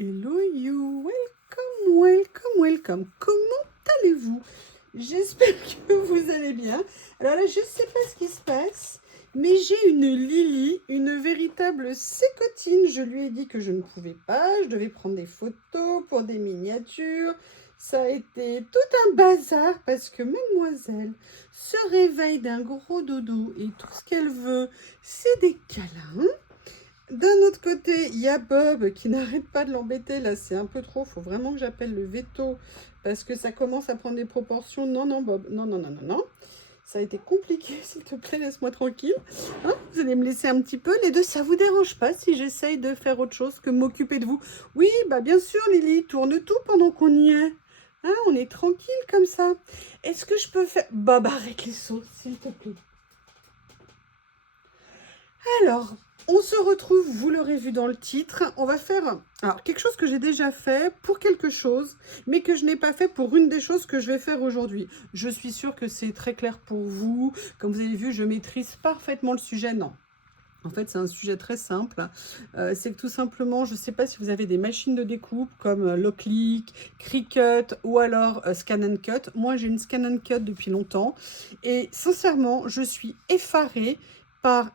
Hello you, welcome, welcome, welcome. Comment allez-vous? J'espère que vous allez bien. Alors là, je ne sais pas ce qui se passe, mais j'ai une Lily, une véritable sécotine. Je lui ai dit que je ne pouvais pas, je devais prendre des photos pour des miniatures. Ça a été tout un bazar parce que mademoiselle se réveille d'un gros dodo et tout ce qu'elle veut, c'est des câlins. D'un autre côté, il y a Bob qui n'arrête pas de l'embêter. Là, c'est un peu trop. Il faut vraiment que j'appelle le veto parce que ça commence à prendre des proportions. Non, non, Bob. Non, non, non, non, non. Ça a été compliqué. S'il te plaît, laisse-moi tranquille. Hein, vous allez me laisser un petit peu. Les deux, ça vous dérange pas si j'essaye de faire autre chose que m'occuper de vous? Oui, bah bien sûr, Lily. Tourne tout pendant qu'on y est. Hein, on est tranquille comme ça. Est-ce que je peux faire... Bob, arrête les sauts, s'il te plaît. Alors, on se retrouve, vous l'aurez vu dans le titre, on va faire quelque chose que j'ai déjà fait pour quelque chose, mais que je n'ai pas fait pour une des choses que je vais faire aujourd'hui. Je suis sûre que c'est très clair pour vous. Comme vous avez vu, je maîtrise parfaitement le sujet. Non. En fait, c'est un sujet très simple. C'est que tout simplement, je ne sais pas si vous avez des machines de découpe comme Locklick, Cricut ou alors Scan & Cut. Moi, j'ai une Scan & Cut depuis longtemps. Et sincèrement, je suis effarée par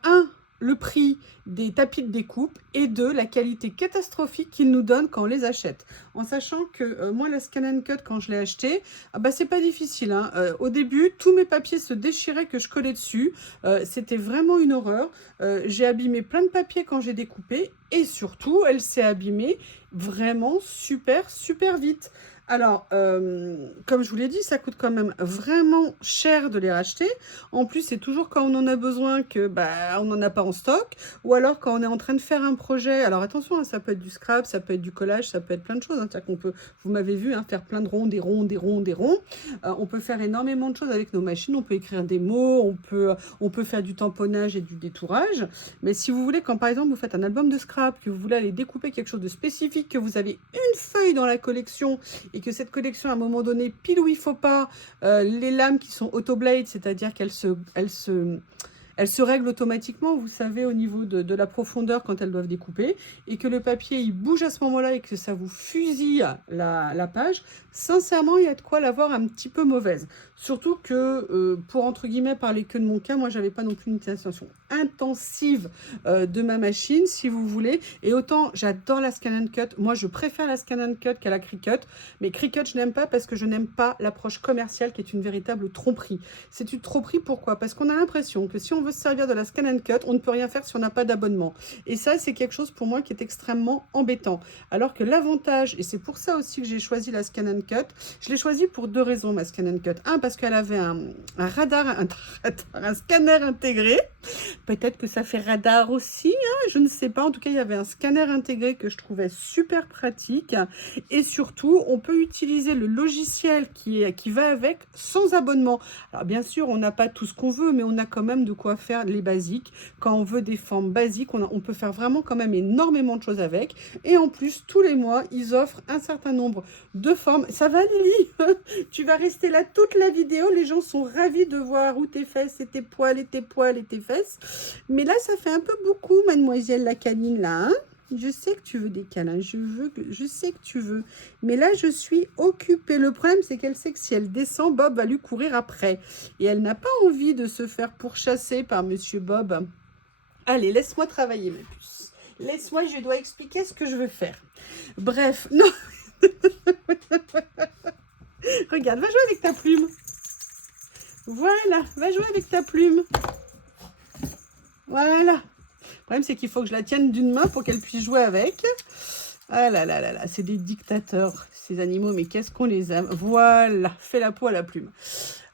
le prix des tapis de découpe et la qualité catastrophique qu'ils nous donnent quand on les achète. En sachant que moi, la Scan & Cut, quand je l'ai acheté, c'est pas difficile. Hein. Au début, tous mes papiers se déchiraient que je collais dessus. C'était vraiment une horreur. J'ai abîmé plein de papiers quand j'ai découpé et surtout, elle s'est abîmée vraiment super, super vite. Alors, comme je vous l'ai dit, ça coûte quand même vraiment cher de les racheter. En plus, c'est toujours quand on en a besoin que on n'en a pas en stock. Ou alors quand on est en train de faire un projet. Alors attention, hein, ça peut être du scrap, ça peut être du collage, ça peut être plein de choses. Hein. C'est-à-dire qu'on peut, vous m'avez vu, hein, faire plein de ronds, des ronds, des ronds, des ronds. On peut faire énormément de choses avec nos machines. On peut écrire des mots, on peut faire du tamponnage et du détourage. Mais si vous voulez, quand par exemple vous faites un album de scrap, que vous voulez aller découper quelque chose de spécifique, que vous avez une feuille dans la collection et que cette collection, à un moment donné, pile où il ne faut pas, les lames qui sont autoblade, c'est-à-dire qu'elles se règlent automatiquement, vous savez, au niveau de la profondeur quand elles doivent découper, et que le papier, il bouge à ce moment-là et que ça vous fusille la page, sincèrement, il y a de quoi l'avoir un petit peu mauvaise. Surtout que, pour, entre guillemets, parler que de mon cas, moi, j'avais pas non plus une utilisation intensive de ma machine, si vous voulez, et autant, j'adore la Scan & Cut, moi, je préfère la Scan & Cut qu'à la Cricut, mais Cricut, je n'aime pas parce que je n'aime pas l'approche commerciale qui est une véritable tromperie. C'est une tromperie, pourquoi? Parce qu'on a l'impression que si on veut se servir de la Scan & Cut, on ne peut rien faire si on n'a pas d'abonnement. Et ça, c'est quelque chose pour moi qui est extrêmement embêtant. Alors que l'avantage, et c'est pour ça aussi que j'ai choisi la Scan & Cut, je l'ai choisi pour deux raisons, ma Scan & Cut. Un, parce qu'elle avait un scanner intégré. Peut-être que ça fait radar aussi, hein, je ne sais pas. En tout cas, il y avait un scanner intégré que je trouvais super pratique. Et surtout, on peut utiliser le logiciel qui va avec sans abonnement. Alors bien sûr, on n'a pas tout ce qu'on veut, mais on a quand même de quoi faire les basiques. Quand on veut des formes basiques, on peut faire vraiment quand même énormément de choses avec. Et en plus, tous les mois, ils offrent un certain nombre de formes. Ça va, Lily? Tu vas rester là toute la vidéo. Les gens sont ravis de voir où tes fesses et tes poils et tes poils et tes fesses. Mais là, ça fait un peu beaucoup, mademoiselle la canine, là, hein? Je sais que tu veux des câlins, je sais que tu veux. Mais là, je suis occupée. Le problème, c'est qu'elle sait que si elle descend, Bob va lui courir après. Et elle n'a pas envie de se faire pourchasser par Monsieur Bob. Allez, laisse-moi travailler, ma puce. Laisse-moi, je dois expliquer ce que je veux faire. Bref, non. Regarde, va jouer avec ta plume. Voilà, va jouer avec ta plume. Voilà. Le problème, c'est qu'il faut que je la tienne d'une main pour qu'elle puisse jouer avec. Ah là là là là, c'est des dictateurs, ces animaux, mais qu'est-ce qu'on les aime. Voilà, fais la peau à la plume.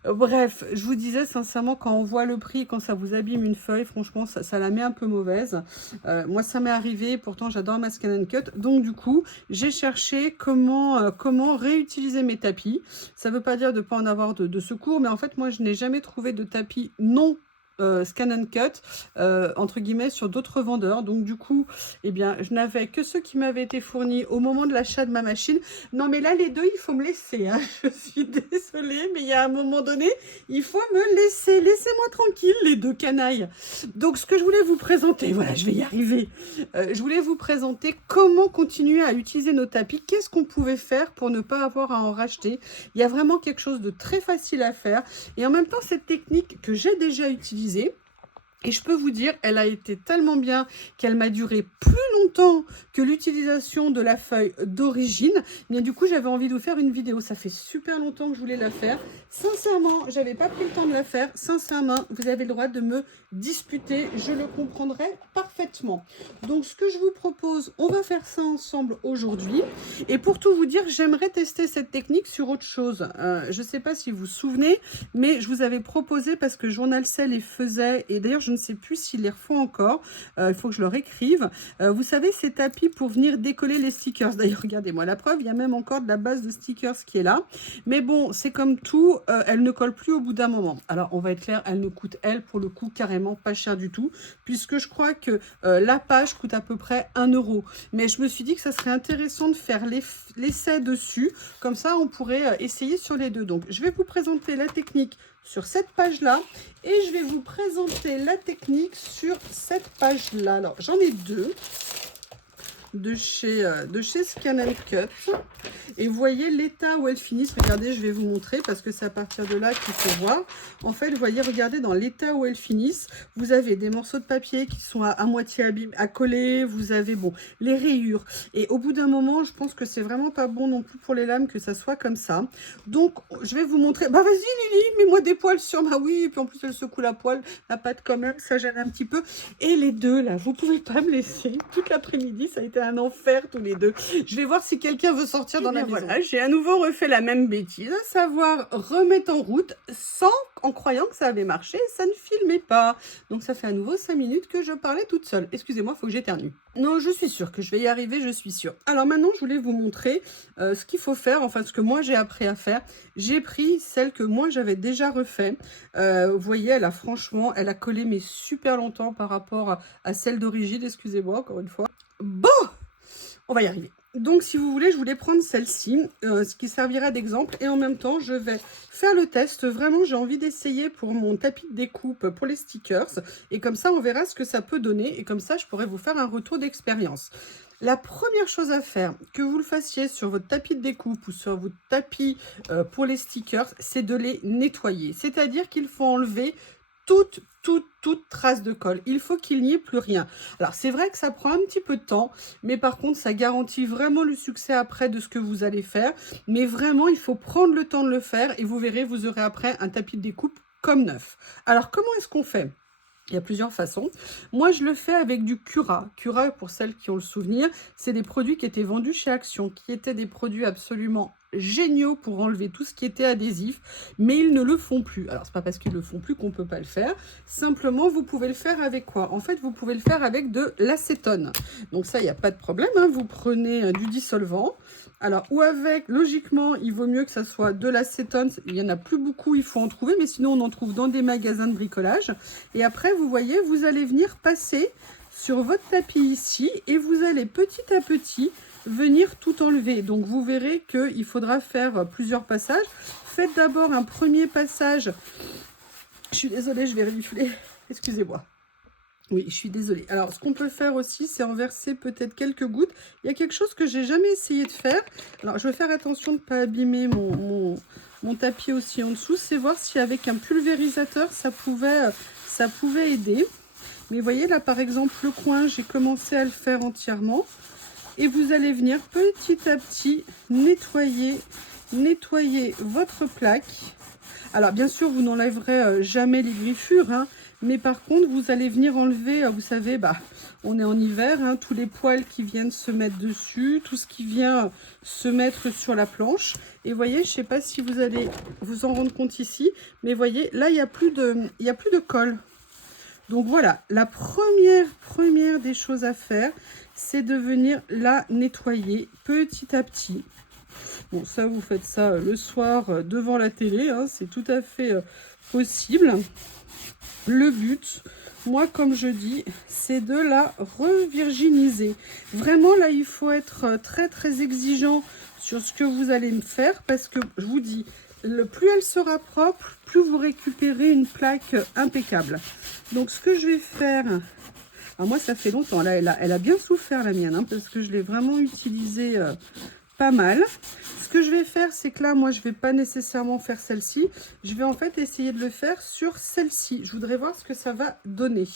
Bref, je vous disais sincèrement, quand on voit le prix, quand ça vous abîme une feuille, franchement, ça la met un peu mauvaise. Moi, ça m'est arrivé, pourtant j'adore ma Scan & Cut. Donc du coup, j'ai cherché comment réutiliser mes tapis. Ça ne veut pas dire de ne pas en avoir de secours, mais en fait, moi, je n'ai jamais trouvé de tapis non Scan Cut, entre guillemets, sur d'autres vendeurs. Donc du coup, eh bien, je n'avais que ceux qui m'avaient été fournis au moment de l'achat de ma machine. Non, mais là, les deux, il faut me laisser, hein. Je suis désolée, mais il y a un moment donné, il faut me laisser. Laissez-moi tranquille, les deux canailles. Donc, ce que je voulais vous présenter, voilà, je vais y arriver. Je voulais vous présenter comment continuer à utiliser nos tapis. Qu'est-ce qu'on pouvait faire pour ne pas avoir à en racheter. Il y a vraiment quelque chose de très facile à faire. Et en même temps, cette technique que j'ai déjà utilisée, et je peux vous dire, elle a été tellement bien qu'elle m'a duré plus longtemps que l'utilisation de la feuille d'origine. Bien du coup, j'avais envie de vous faire une vidéo. Ça fait super longtemps que je voulais la faire. Sincèrement, j'avais pas pris le temps de la faire. Sincèrement, vous avez le droit de me disputer. Je le comprendrai parfaitement. Donc, ce que je vous propose, on va faire ça ensemble aujourd'hui. Et pour tout vous dire, j'aimerais tester cette technique sur autre chose. Je ne sais pas si vous vous souvenez, mais je vous avais proposé parce que Journal Cell les faisait. Et d'ailleurs, je ne sais plus s'ils les refont encore. Il faut que je leur écrive. Vous savez, ces tapis pour venir décoller les stickers. D'ailleurs, regardez-moi la preuve. Il y a même encore de la base de stickers qui est là. Mais bon, c'est comme tout. Elle ne colle plus au bout d'un moment. Alors, on va être clair. Elle ne coûte, elle, pour le coup, carrément pas cher du tout. Puisque je crois que la page coûte à peu près 1 €. Mais je me suis dit que ça serait intéressant de faire l'essai dessus. Comme ça, on pourrait essayer sur les deux. Donc, je vais vous présenter la technique sur cette page-là et je vais vous présenter la technique sur cette page-là. Alors, j'en ai deux de chez Scan Cut. Et vous voyez l'état où elles finissent. Regardez, je vais vous montrer parce que c'est à partir de là qu'il faut voir. En fait, vous voyez, regardez dans l'état où elles finissent. Vous avez des morceaux de papier qui sont à moitié abîmés, à coller. Vous avez, bon, les rayures. Et au bout d'un moment, je pense que c'est vraiment pas bon non plus pour les lames que ça soit comme ça. Donc, je vais vous montrer. Bah, vas-y, Lily, mets-moi des poils sur ma... Oui, et puis en plus, elle secoue la poêle, la pâte quand même. Ça gêne un petit peu. Et les deux, là, vous pouvez pas me laisser. Toute l'après-midi, ça a été un enfer tous les deux. Je vais voir si quelqu'un veut sortir dans la maison. Voilà, j'ai à nouveau refait la même bêtise, à savoir remettre en route en croyant que ça avait marché, ça ne filmait pas. Donc ça fait à nouveau 5 minutes que je parlais toute seule. Excusez-moi, il faut que j'éternue. Non, je suis sûre que je vais y arriver, je suis sûre. Alors maintenant, je voulais vous montrer ce qu'il faut faire, enfin ce que moi j'ai appris à faire. J'ai pris celle que moi j'avais déjà refait. Vous voyez, franchement, elle a collé mais super longtemps par rapport à celle d'origine, excusez-moi encore une fois. Bon, on va y arriver. Donc, si vous voulez, je voulais prendre celle-ci, ce qui servira d'exemple. Et en même temps, je vais faire le test. Vraiment, j'ai envie d'essayer pour mon tapis de découpe pour les stickers. Et comme ça, on verra ce que ça peut donner. Et comme ça, je pourrais vous faire un retour d'expérience. La première chose à faire, que vous le fassiez sur votre tapis de découpe ou sur votre tapis pour les stickers, c'est de les nettoyer. C'est-à-dire qu'il faut enlever toute trace de colle. Il faut qu'il n'y ait plus rien. Alors, c'est vrai que ça prend un petit peu de temps, mais par contre, ça garantit vraiment le succès après de ce que vous allez faire. Mais vraiment, il faut prendre le temps de le faire et vous verrez, vous aurez après un tapis de découpe comme neuf. Alors, comment est-ce qu'on fait ? Il y a plusieurs façons. Moi, je le fais avec du Cura. Cura, pour celles qui ont le souvenir, c'est des produits qui étaient vendus chez Action, qui étaient des produits absolument géniaux pour enlever tout ce qui était adhésif, mais ils ne le font plus. Alors, c'est pas parce qu'ils le font plus qu'on ne peut pas le faire. Simplement, vous pouvez le faire avec quoi? En fait, vous pouvez le faire avec de l'acétone. Donc ça, il n'y a pas de problème, hein. Vous prenez du dissolvant. Alors, ou avec, logiquement, il vaut mieux que ça soit de l'acétone. Il n'y en a plus beaucoup, il faut en trouver, mais sinon, on en trouve dans des magasins de bricolage. Et après, vous voyez, vous allez venir passer sur votre tapis ici et vous allez petit à petit venir tout enlever. Donc, vous verrez qu'il faudra faire plusieurs passages. Faites d'abord un premier passage. Je suis désolée, je vais renifler. Excusez-moi. Oui, je suis désolée. Alors, ce qu'on peut faire aussi, c'est en verser peut-être quelques gouttes. Il y a quelque chose que j'ai jamais essayé de faire. Alors, je vais faire attention de ne pas abîmer mon tapis aussi en dessous. C'est voir si avec un pulvérisateur, ça pouvait aider. Mais vous voyez, là, par exemple, le coin, j'ai commencé à le faire entièrement. Et vous allez venir petit à petit nettoyer votre plaque. Alors, bien sûr, vous n'enlèverez jamais les griffures, hein. Mais par contre, vous allez venir enlever, vous savez, on est en hiver, hein, tous les poils qui viennent se mettre dessus, tout ce qui vient se mettre sur la planche. Et vous voyez, je ne sais pas si vous allez vous en rendre compte ici, mais vous voyez, là, il n'y a plus de colle. Donc voilà, la première des choses à faire, c'est de venir la nettoyer petit à petit. Bon, ça, vous faites ça le soir devant la télé, hein, c'est tout à fait possible. Le but, moi, comme je dis, c'est de la revirginiser. Vraiment, là, il faut être très, très exigeant sur ce que vous allez me faire parce que, je vous dis, plus elle sera propre, plus vous récupérez une plaque impeccable. Donc, ce que je vais faire... Alors, moi, ça fait longtemps. Là, elle a bien souffert, la mienne, hein, parce que je l'ai vraiment utilisée pas mal. Ce que je vais faire, c'est que là, moi, je vais pas nécessairement faire celle-ci. Je vais en fait essayer de le faire sur celle-ci. Je voudrais voir ce que ça va donner.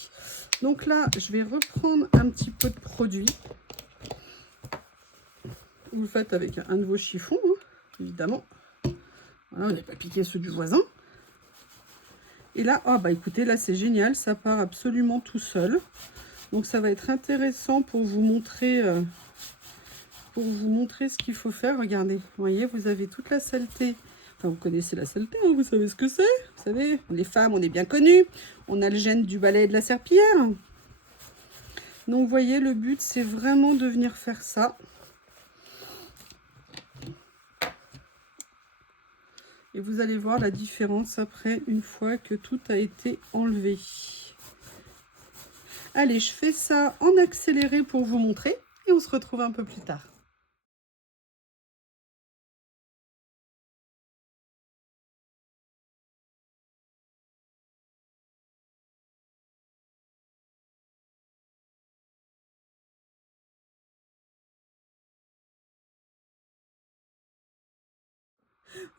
Donc là, je vais reprendre un petit peu de produit. Vous le faites avec un de vos chiffons, hein, évidemment. Voilà, vous n'avez pas piqué ceux du voisin. Et là, oh, bah écoutez, là, c'est génial. Ça part absolument tout seul. Donc, ça va être intéressant pour vous montrer... ce qu'il faut faire. Regardez, vous voyez, vous avez toute la saleté. Enfin, vous connaissez la saleté, hein, vous savez ce que c'est. Vous savez, les femmes, on est bien connus. On a le gène du balai et de la serpillière. Donc, vous voyez, le but, c'est vraiment de venir faire ça. Et vous allez voir la différence après, une fois que tout a été enlevé. Allez, je fais ça en accéléré pour vous montrer. Et on se retrouve un peu plus tard.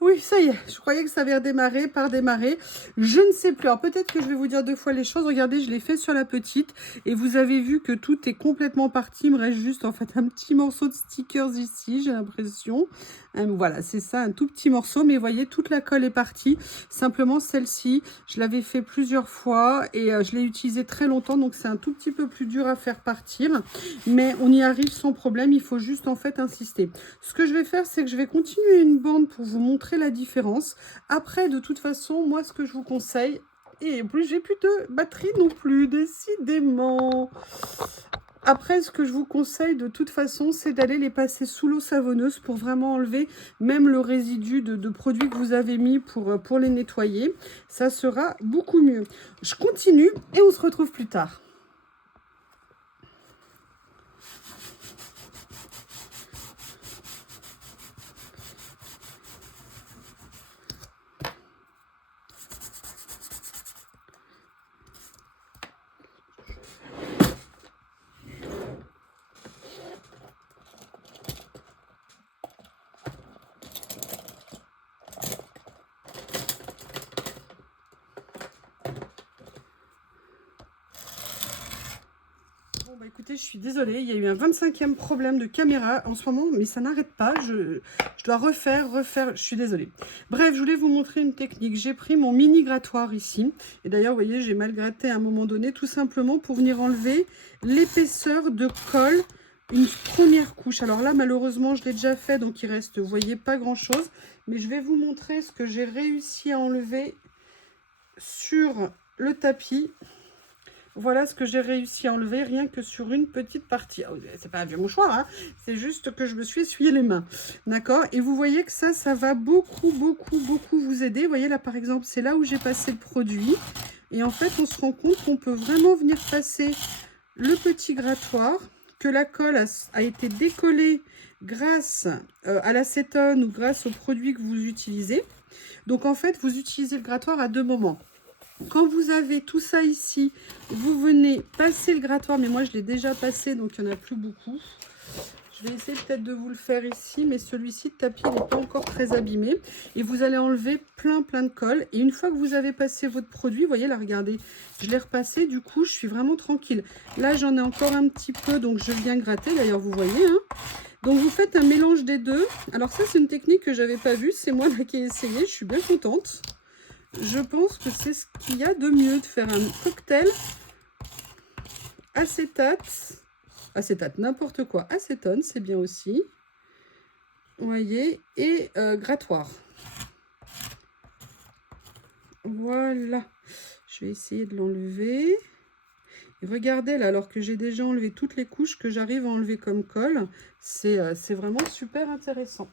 Oui, ça y est, je croyais que ça avait redémarré, par démarrer. Je ne sais plus. Alors peut-être que je vais vous dire deux fois les choses. Regardez, je l'ai fait sur la petite et vous avez vu que tout est complètement parti. Il me reste juste en fait un petit morceau de stickers ici, j'ai l'impression. Voilà, c'est ça, un tout petit morceau. Mais vous voyez, toute la colle est partie. Simplement celle-ci, je l'avais fait plusieurs fois et je l'ai utilisée très longtemps. Donc c'est un tout petit peu plus dur à faire partir. Mais on y arrive sans problème. Il faut juste en fait insister. Ce que je vais faire, c'est que je vais continuer une bande pour vous montrer la différence. Après, de toute façon, moi, ce que je vous conseille, et en plus, j'ai plus de batterie non plus, décidément. Après, ce que je vous conseille de toute façon, c'est d'aller les passer sous l'eau savonneuse pour vraiment enlever même le résidu de produits que vous avez mis pour les nettoyer. Ça sera beaucoup mieux. Je continue et on se retrouve plus tard. Bon, bah écoutez, je suis désolée, il y a eu un 25e problème de caméra en ce moment, mais ça n'arrête pas. Je dois refaire, je suis désolée. Bref, je voulais vous montrer une technique. J'ai pris mon mini grattoir ici. Et d'ailleurs, vous voyez, j'ai mal gratté à un moment donné, tout simplement pour venir enlever l'épaisseur de colle, une première couche. Alors là, malheureusement, je l'ai déjà fait, donc il reste, vous voyez, pas grand-chose. Mais je vais vous montrer ce que j'ai réussi à enlever sur le tapis. Voilà ce que j'ai réussi à enlever, rien que sur une petite partie. Oh, c'est pas un vieux mouchoir, hein, c'est juste que je me suis essuyé les mains. D'accord? Et vous voyez que ça va beaucoup, beaucoup, beaucoup vous aider. Vous voyez là, par exemple, c'est là où j'ai passé le produit. Et en fait, on se rend compte qu'on peut vraiment venir passer le petit grattoir, que la colle a été décollée grâce à l'acétone ou grâce au produit que vous utilisez. Donc, en fait, vous utilisez le grattoir à deux moments. Quand vous avez tout ça ici, vous venez passer le grattoir, mais moi je l'ai déjà passé, donc il n'y en a plus beaucoup. Je vais essayer peut-être de vous le faire ici, mais celui-ci de tapis, il n'est pas encore très abîmé. Et vous allez enlever plein de colle. Et une fois que vous avez passé votre produit, vous voyez là, regardez, je l'ai repassé, du coup je suis vraiment tranquille. Là j'en ai encore un petit peu, donc je viens gratter, d'ailleurs vous voyez, hein. Donc vous faites un mélange des deux. Alors ça c'est une technique que je n'avais pas vue, c'est moi là qui ai essayé, je suis bien contente. Je pense que c'est ce qu'il y a de mieux, de faire un cocktail acétate, n'importe quoi, acétone, c'est bien aussi, vous voyez, et grattoir. Voilà, je vais essayer de l'enlever. Et regardez là, alors que j'ai déjà enlevé toutes les couches que j'arrive à enlever comme colle, c'est vraiment super intéressant.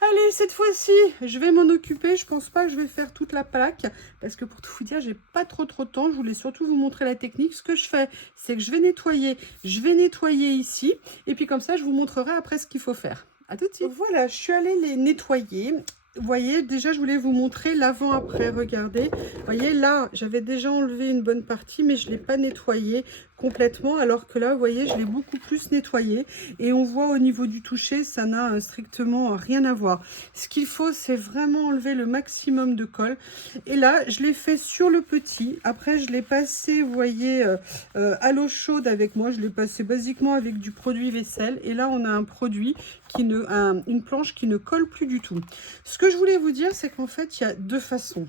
Allez, cette fois-ci, je vais m'en occuper. Je pense pas que je vais faire toute la plaque parce que pour tout vous dire, j'ai pas trop de temps. Je voulais surtout vous montrer la technique. Ce que je fais, c'est que je vais nettoyer. Je vais nettoyer ici et puis comme ça, je vous montrerai après ce qu'il faut faire. À tout de suite. Voilà, je suis allée les nettoyer. Vous voyez, déjà, je voulais vous montrer l'avant-après. Regardez, vous voyez, là, j'avais déjà enlevé une bonne partie, mais je ne l'ai pas nettoyé complètement, alors que là, vous voyez, je l'ai beaucoup plus nettoyé. Et on voit au niveau du toucher, ça n'a strictement rien à voir. Ce qu'il faut, c'est vraiment enlever le maximum de colle. Et là, je l'ai fait sur le petit. Après, je l'ai passé, vous voyez, à l'eau chaude avec moi. Je l'ai passé basiquement avec du produit vaisselle. Et là, on a un produit une planche qui ne colle plus du tout. Ce que je voulais vous dire, c'est qu'en fait, il y a deux façons.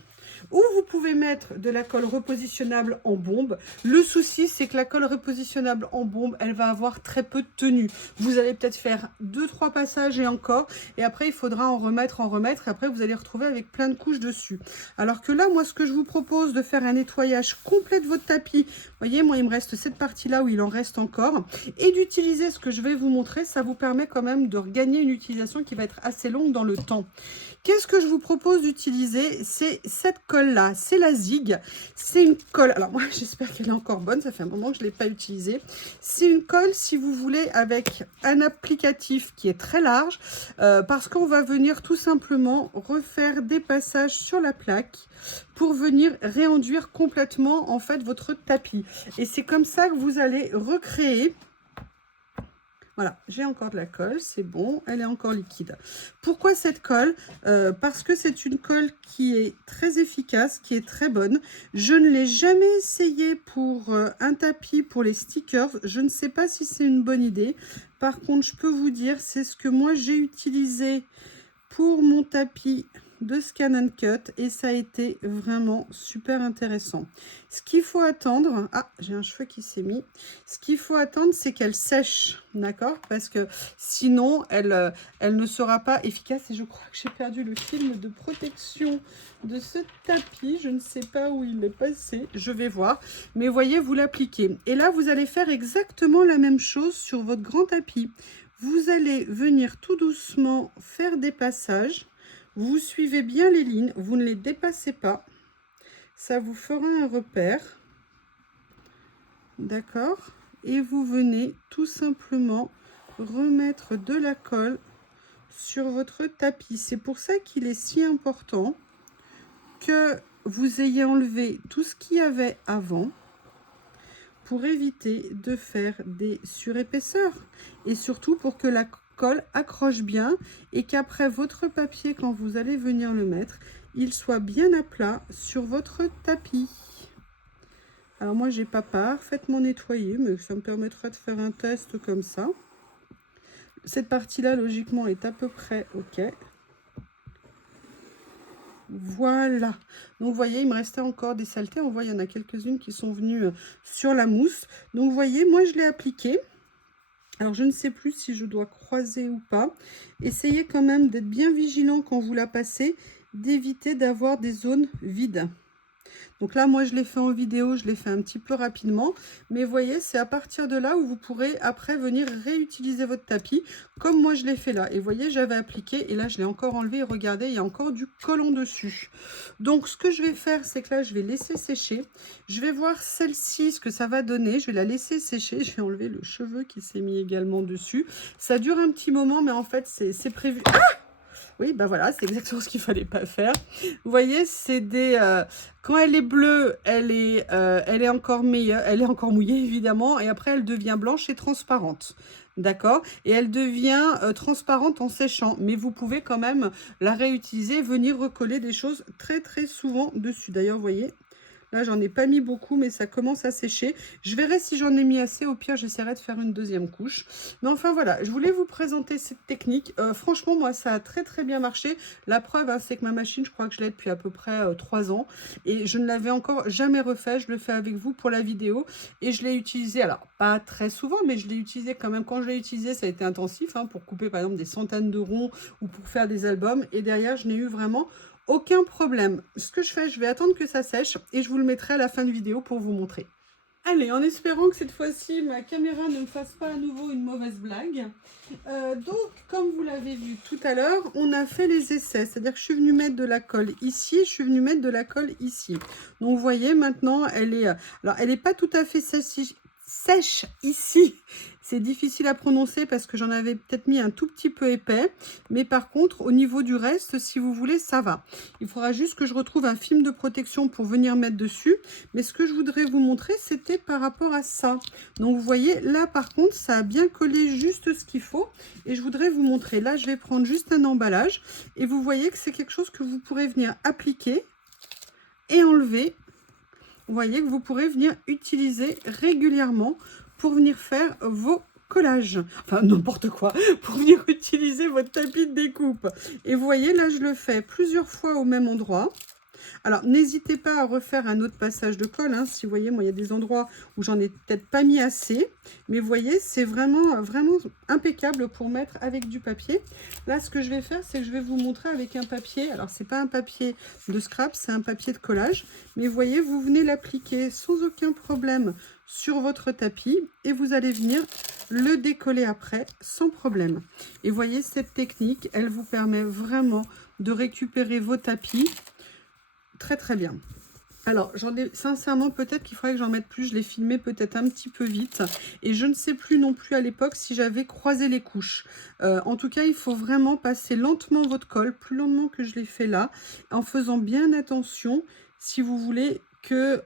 Ou vous pouvez mettre de la colle repositionnable en bombe. Le souci, c'est que la colle repositionnable en bombe, elle va avoir très peu de tenue. Vous allez peut-être faire 2-3 passages et encore. Et après, il faudra en remettre. Et après, vous allez retrouver avec plein de couches dessus. Alors que là, moi, ce que je vous propose de faire un nettoyage complet de votre tapis. Vous voyez, moi, il me reste cette partie-là où il en reste encore. Et d'utiliser ce que je vais vous montrer, ça vous permet quand même de regagner une utilisation qui va être assez longue dans le temps. Qu'est-ce que je vous propose d'utiliser? C'est cette colle-là, c'est la Zig. C'est une colle, alors moi j'espère qu'elle est encore bonne, ça fait un moment que je ne l'ai pas utilisée. C'est une colle, si vous voulez, avec un applicatif qui est très large, parce qu'on va venir tout simplement refaire des passages sur la plaque pour venir réenduire complètement en fait votre tapis. Et c'est comme ça que vous allez recréer. Voilà, j'ai encore de la colle, c'est bon, elle est encore liquide. Pourquoi cette colle? Parce que c'est une colle qui est très efficace, qui est très bonne. Je ne l'ai jamais essayé pour un tapis, pour les stickers. Je ne sais pas si c'est une bonne idée. Par contre, je peux vous dire, c'est ce que moi j'ai utilisé pour mon tapis de Scan & Cut et ça a été vraiment super intéressant. Ce qu'il faut attendre, ah j'ai un cheveu qui s'est mis, ce qu'il faut attendre c'est qu'elle sèche, d'accord, parce que sinon elle ne sera pas efficace. Et je crois que j'ai perdu le film de protection de ce tapis, je ne sais pas où il est passé, je vais voir, mais voyez, vous l'appliquez et là vous allez faire exactement la même chose sur votre grand tapis. Vous allez venir tout doucement faire des passages. Vous suivez bien les lignes, vous ne les dépassez pas. Ça vous fera un repère. D'accord? Et vous venez tout simplement remettre de la colle sur votre tapis. C'est pour ça qu'il est si important que vous ayez enlevé tout ce qu'il y avait avant, pour éviter de faire des surépaisseurs et surtout pour que la colle accroche bien et qu'après votre papier, quand vous allez venir le mettre, il soit bien à plat sur votre tapis. Alors moi j'ai pas parfaitement nettoyé, mais ça me permettra de faire un test comme ça. Cette partie là logiquement est à peu près ok. Voilà, donc vous voyez, il me restait encore des saletés. On voit, il y en a quelques-unes qui sont venues sur la mousse. Donc vous voyez, moi je l'ai appliqué. Alors je ne sais plus si je dois croiser ou pas. Essayez quand même d'être bien vigilant quand vous la passez, d'éviter d'avoir des zones vides. Donc là, moi, je l'ai fait en vidéo, je l'ai fait un petit peu rapidement. Mais vous voyez, c'est à partir de là où vous pourrez après venir réutiliser votre tapis, comme moi, je l'ai fait là. Et vous voyez, j'avais appliqué et là, je l'ai encore enlevé. Et regardez, il y a encore du collant dessus. Donc, ce que je vais faire, c'est que là, je vais laisser sécher. Je vais voir celle-ci, ce que ça va donner. Je vais la laisser sécher. Je vais enlever le cheveu qui s'est mis également dessus. Ça dure un petit moment, mais en fait, c'est prévu. Ah! Oui, ben voilà, c'est exactement ce qu'il fallait pas faire. Vous voyez, c'est des... quand elle est bleue, elle est encore meilleure, elle est encore mouillée évidemment, et après elle devient blanche et transparente. D'accord? Et elle devient transparente en séchant, mais vous pouvez quand même la réutiliser, venir recoller des choses très très souvent dessus. D'ailleurs, vous voyez, là, j'en ai pas mis beaucoup, mais ça commence à sécher. Je verrai si j'en ai mis assez. Au pire, j'essaierai de faire une deuxième couche. Mais enfin, voilà, je voulais vous présenter cette technique. Franchement, moi, ça a très, très bien marché. La preuve, hein, c'est que ma machine, je crois que je l'ai depuis à peu près 3 ans. Et je ne l'avais encore jamais refait. Je le fais avec vous pour la vidéo. Et je l'ai utilisé, alors, pas très souvent, mais je l'ai utilisé quand même. Quand je l'ai utilisé, ça a été intensif, hein, pour couper, par exemple, des centaines de ronds ou pour faire des albums. Et derrière, je n'ai eu vraiment... aucun problème. Ce que je fais, je vais attendre que ça sèche et je vous le mettrai à la fin de vidéo pour vous montrer. Allez, en espérant que cette fois-ci, ma caméra ne me fasse pas à nouveau une mauvaise blague. Donc, comme vous l'avez vu tout à l'heure, on a fait les essais. C'est-à-dire que je suis venue mettre de la colle ici, je suis venue mettre de la colle ici. Donc, vous voyez, maintenant, elle est... Alors, elle n'est pas tout à fait sèche ici. C'est difficile à prononcer parce que j'en avais peut-être mis un tout petit peu épais. Mais par contre, au niveau du reste, si vous voulez, ça va. Il faudra juste que je retrouve un film de protection pour venir mettre dessus. Mais ce que je voudrais vous montrer, c'était par rapport à ça. Donc, vous voyez, là, par contre, ça a bien collé juste ce qu'il faut. Et je voudrais vous montrer. Là, je vais prendre juste un emballage. Et vous voyez que c'est quelque chose que vous pourrez venir appliquer et enlever. Vous voyez que vous pourrez venir utiliser régulièrement pour venir faire vos collages. Enfin, n'importe quoi. Pour venir utiliser votre tapis de découpe. Et vous voyez, là, je le fais plusieurs fois au même endroit. Alors, n'hésitez pas à refaire un autre passage de colle. Hein. Si vous voyez, moi, il y a des endroits où j'en ai peut-être pas mis assez. Mais vous voyez, c'est vraiment, vraiment impeccable pour mettre avec du papier. Là, ce que je vais faire, c'est que je vais vous montrer avec un papier. Alors, c'est pas un papier de scrap, c'est un papier de collage. Mais vous voyez, vous venez l'appliquer sans aucun problème sur votre tapis. Et vous allez venir le décoller après sans problème. Et vous voyez, cette technique, elle vous permet vraiment de récupérer vos tapis très très bien. Alors, j'en ai sincèrement, peut-être qu'il faudrait que j'en mette plus. Je l'ai filmé peut-être un petit peu vite. Et je ne sais plus non plus à l'époque si j'avais croisé les couches. En tout cas, il faut vraiment passer lentement votre colle, plus lentement que je l'ai fait là, en faisant bien attention, si vous voulez, qu'il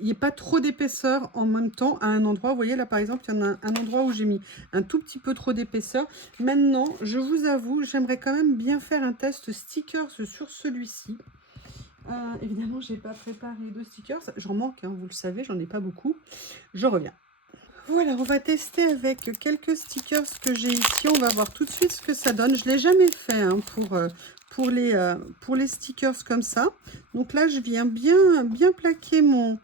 n'y ait pas trop d'épaisseur en même temps à un endroit. Vous voyez, là, par exemple, il y en a un endroit où j'ai mis un tout petit peu trop d'épaisseur. Maintenant, je vous avoue, j'aimerais quand même bien faire un test stickers sur celui-ci. Évidemment, je n'ai pas préparé de stickers. J'en manque, hein, vous le savez, j'en ai pas beaucoup. Je reviens. Voilà, on va tester avec quelques stickers que j'ai ici. On va voir tout de suite ce que ça donne. Je ne l'ai jamais fait hein, pour les stickers comme ça. Donc là, je viens bien plaquer mon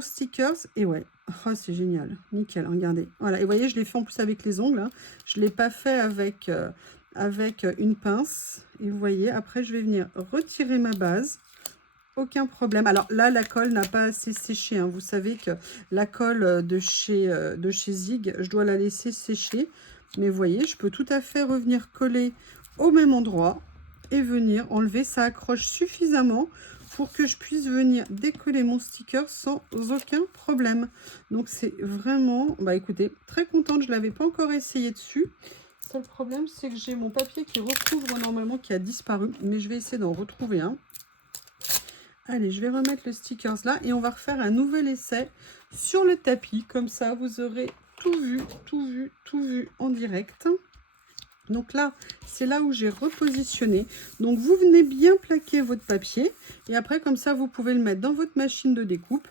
stickers. Et ouais, oh, c'est génial. Nickel, regardez. Voilà, et vous voyez, je l'ai fait en plus avec les ongles. Hein. Je ne l'ai pas fait avec une pince. Et vous voyez, après, je vais venir retirer ma base. Aucun problème. Alors là, la colle n'a pas assez séché. Hein. Vous savez que la colle de chez Zig, je dois la laisser sécher. Mais vous voyez, je peux tout à fait revenir coller au même endroit et venir enlever. Ça accroche suffisamment pour que je puisse venir décoller mon sticker sans aucun problème. Donc c'est vraiment, bah écoutez, très contente. Je ne l'avais pas encore essayé dessus. Le seul problème, c'est que j'ai mon papier qui recouvre normalement, qui a disparu. Mais je vais essayer d'en retrouver un. Allez, je vais remettre le stickers là et on va refaire un nouvel essai sur le tapis. Comme ça, vous aurez tout vu en direct. Donc là, c'est là où j'ai repositionné. Donc, vous venez bien plaquer votre papier. Et après, comme ça, vous pouvez le mettre dans votre machine de découpe.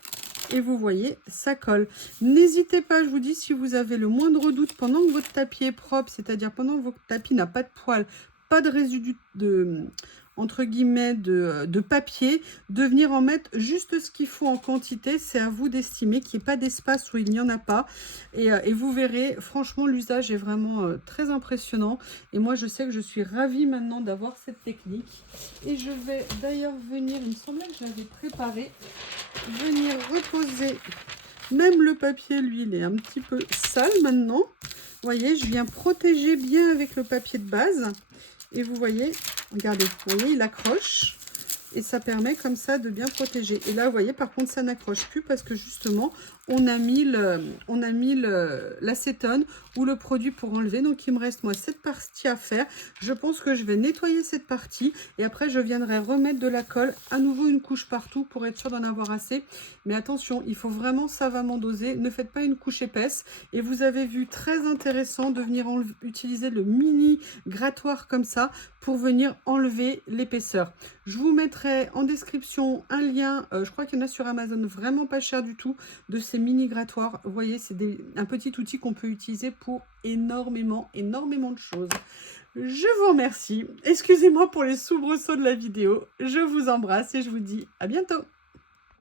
Et vous voyez, ça colle. N'hésitez pas, je vous dis, si vous avez le moindre doute pendant que votre tapis est propre, c'est-à-dire pendant que votre tapis n'a pas de poils, pas de résidus de... entre guillemets de papier, de venir en mettre juste ce qu'il faut en quantité. C'est à vous d'estimer qu'il n'y ait pas d'espace où il n'y en a pas. Et vous verrez, franchement, l'usage est vraiment très impressionnant. Et moi, je sais que je suis ravie maintenant d'avoir cette technique. Et je vais d'ailleurs venir, il me semblait que j'avais préparé, venir reposer. Même le papier, lui, il est un petit peu sale maintenant. Vous voyez, je viens protéger bien avec le papier de base. Et vous voyez, regardez, vous voyez, il accroche et ça permet comme ça de bien protéger. Et là, vous voyez, par contre, ça n'accroche plus parce que justement, on a mis l'acétone ou le produit pour enlever. Donc, il me reste, moi, cette partie à faire. Je pense que je vais nettoyer cette partie et après, je viendrai remettre de la colle, à nouveau une couche partout pour être sûr d'en avoir assez. Mais attention, il faut vraiment savamment doser. Ne faites pas une couche épaisse. Et vous avez vu, très intéressant de venir utiliser le mini grattoir comme ça pour venir enlever l'épaisseur. Je vous mettrai en description un lien, je crois qu'il y en a sur Amazon, vraiment pas cher du tout, de ces mini grattoirs. Vous voyez, c'est un petit outil qu'on peut utiliser pour énormément de choses. Je vous remercie. Excusez-moi pour les soubresauts de la vidéo. Je vous embrasse et je vous dis à bientôt.